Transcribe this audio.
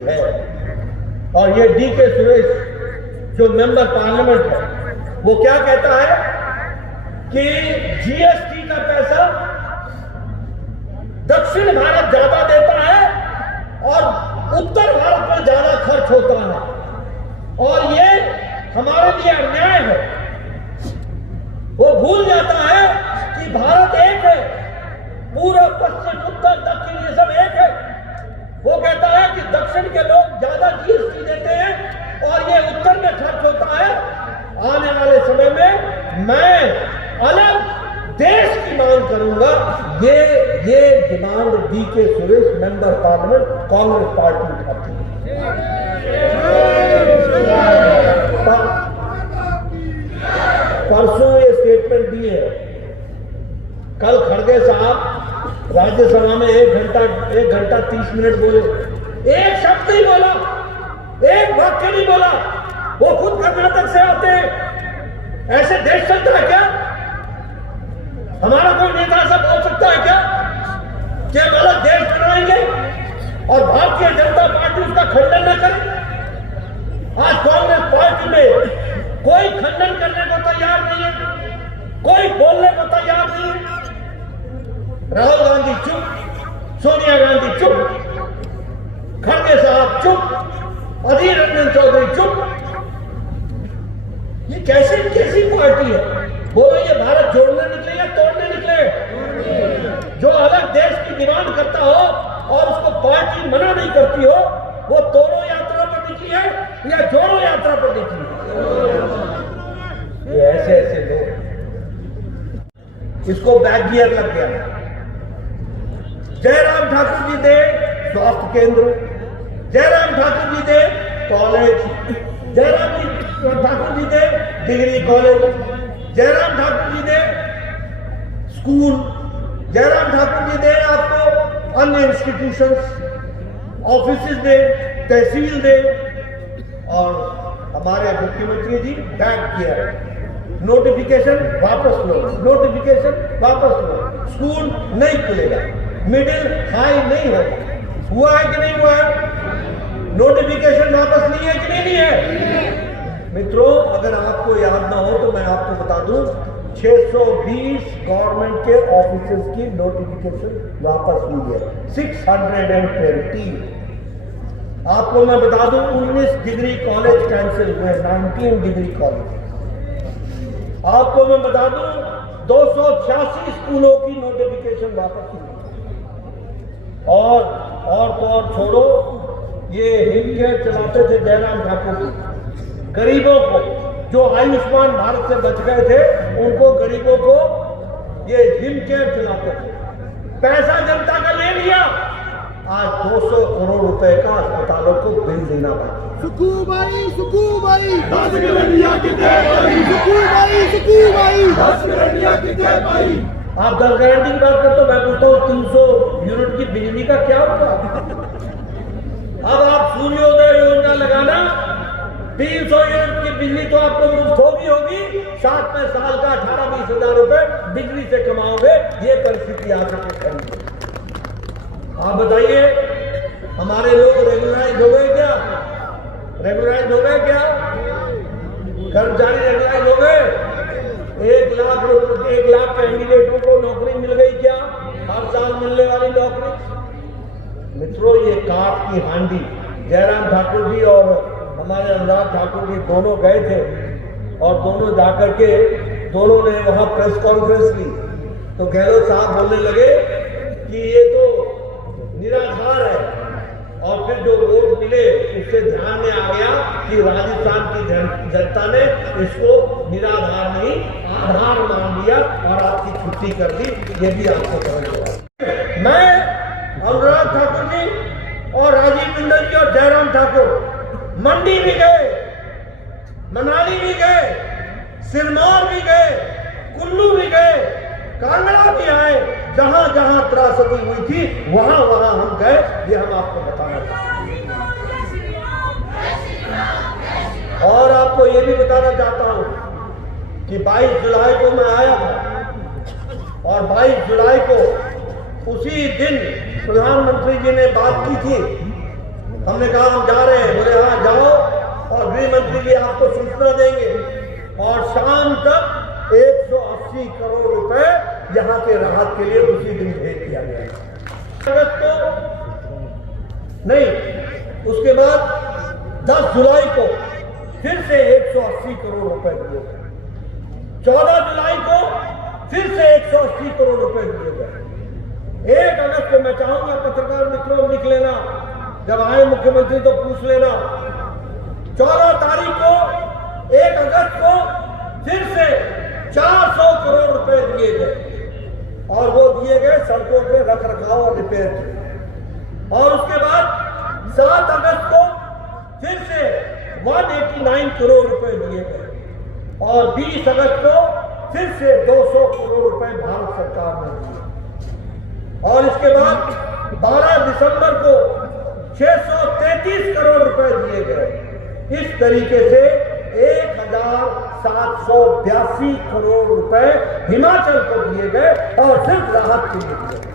है। और ये डी के सुरेश जो मेंबर पार्लियामेंट है वो क्या कहता है कि जीएसटी का पैसा दक्षिण भारत ज्यादा देता है और उत्तर भारत में ज्यादा खर्च होता है और ये हमारे लिए अन्याय है। वो भूल जाता है कि भारत एक है, पूर्व पश्चिम उत्तर दक्षिण ये सब एक है। वो कहता है कि दक्षिण के लोग ज्यादा जीएसटी देते हैं और ये उत्तर में खर्च होता है। आने वाले समय में मैं अलग देश की मांग करूंगा। ये डिमांड डी के Suresh member parliament Congress party उठाती है। परसों ये स्टेटमेंट दी है। कल खड़गे साहब राज्यसभा में 1 घंटा 30 मिनट बोले, एक शब्द नहीं बोला, एक वाक्य नहीं बोला। वो खुद कर्नाटक से आते हैं। ऐसे देश चलता है क्या? हमारा कोई नेता ऐसा बोल सकता है क्या कि हम अलग देश बनाएंगे और भारतीय जनता पार्टी उसका खंडन न करे? आज कांग्रेस पार्टी में कोई खंडन करने को तैयार नहीं है, कोई बोलने को तैयार नहीं है। राहुल गांधी चुप, सोनिया गांधी चुप, खड़गे साहब चुप, अधीर रंजन चौधरी चुप। ये कैसी पार्टी है? बोलो ये भारत जोड़ने निकले या तोड़ने निकले? जो अलग देश की डिमांड करता हो और उसको पार्टी मना नहीं करती हो, वो तोड़ो यात्रा पर निकली है या जोड़ो यात्रा पर निकली है? ये ऐसे लोग, इसको बैक गियर लग गया। जयराम ठाकुर जी दे स्वास्थ्य केंद्र, जयराम ठाकुर जी दे कॉलेज, जयराम ठाकुर जी दे डिग्री कॉलेज, जयराम ठाकुर जी दे स्कूल, जयराम ठाकुर जी दे आपको अन्य इंस्टीट्यूशंस, ऑफिस दे, तहसील दे। और हमारे मुख्यमंत्री जी बैक किया, नोटिफिकेशन वापस लो, नोटिफिकेशन वापस लो, स्कूल नहीं खुलेगा, मिडिल हाई नहीं है। हुआ है कि नहीं हुआ है? नोटिफिकेशन वापस लिए है कि नहीं है? मित्रों, अगर आपको याद ना हो तो मैं आपको बता दूं, 620 गवर्नमेंट के ऑफिसेस की नोटिफिकेशन वापस ली है, 620। आपको मैं बता दूं 19 डिग्री कॉलेज कैंसिल हुए, 19 डिग्री कॉलेज। आपको मैं बता दूं 286 स्कूलों की नोटिफिकेशन वापस ली। और छोड़ो, ये हिमकेयर चलाते थे जयराम ठाकुर जी, गरीबों को जो आयुष्मान भारत से बच गए थे उनको, गरीबों को ये हिमकेयर चलाते थे। पैसा जनता का ले लिया, आज 200 करोड़ रुपए का अस्पतालों को बिल देना पड़ा। सुखूबाई आप 10 गारंटी की बात करते हो, मैं पूछता हूँ 300 यूनिट की बिजली का क्या होगा? अब आप सूर्योदय योजना लगाना, 300 यूनिट की बिजली तो आपको मुफ्त होगी, साथ में साल का 18-20 हजार रुपए बिजली से कमाओगे। ये परिस्थिति आ सकती है। आप बताइए, हमारे लोग रेगुलराइज हो गए क्या? रेगुलराइज हो गए क्या? कर्मचारी रेगुलराइज हो गए? 1 लाख कैंडिडेटों को नौकरी मिल गई क्या? हर साल मिलने वाली नौकरी। मित्रों, ये काट की हांडी। जयराम ठाकुर जी और हमारे अनुराग ठाकुर जी दोनों गए थे और दोनों जाकर के दोनों ने वहां प्रेस कॉन्फ्रेंस की तो गहलोत साहब बोलने लगे कि ये तो निराधार है। और फिर जो वोट मिले उससे ध्यान में आ गया कि राजस्थान की जनता ने इसको निराधार नहीं आधार मान लिया और आपकी छुट्टी कर दी। ये भी आपको समझ होगा। मैं अनुराग ठाकुर जी और राजीव बिंदल जी और जयराम ठाकुर मंडी भी गए, मनाली भी गए, सिरमौर भी गए, कुल्लू भी गए, कांगड़ा भी आए। जहां जहां त्रासदी हुई थी वहां हम गए। ये हम आपको बताना चाहते हैं। और आपको ये भी बताना चाहता हूं कि 22 जुलाई को मैं आया था और 22 जुलाई को उसी दिन प्रधानमंत्री जी ने बात की थी हमने कहा हम जा रहे हैं, बोले हाँ जाओ, और गृह मंत्री भी आपको सूचना देंगे, और शाम तक 180 करोड़ रुपए यहाँ के राहत के लिए उसी दिन भेज दिया गया। अगस्त को नहीं, उसके बाद 10 जुलाई को फिर से 180 करोड़ रुपए दिए गए। 14 जुलाई को फिर से 180 करोड़ रुपए दिए गए। 1 अगस्त को मैं चाहूंगा पत्रकार मित्रों लिख लेना, जब आए मुख्यमंत्री तो पूछ लेना। 14 तारीख को 1 अगस्त को फिर से 400 करोड़ रुपए दिए गए, और वो दिए गए सड़कों के रख रखाव और रिपेयर के। और उसके बाद 7 अगस्त को फिर से 189 करोड़ रुपए दिए गए, और 20 अगस्त को फिर से 200 करोड़ रुपए भारत सरकार ने दिए। और इसके बाद 12 दिसंबर को 633 करोड़ रुपए दिए गए। इस तरीके से 1782 करोड़ रुपए हिमाचल को दिए गए, और सिर्फ राहत के लिए दिए गए।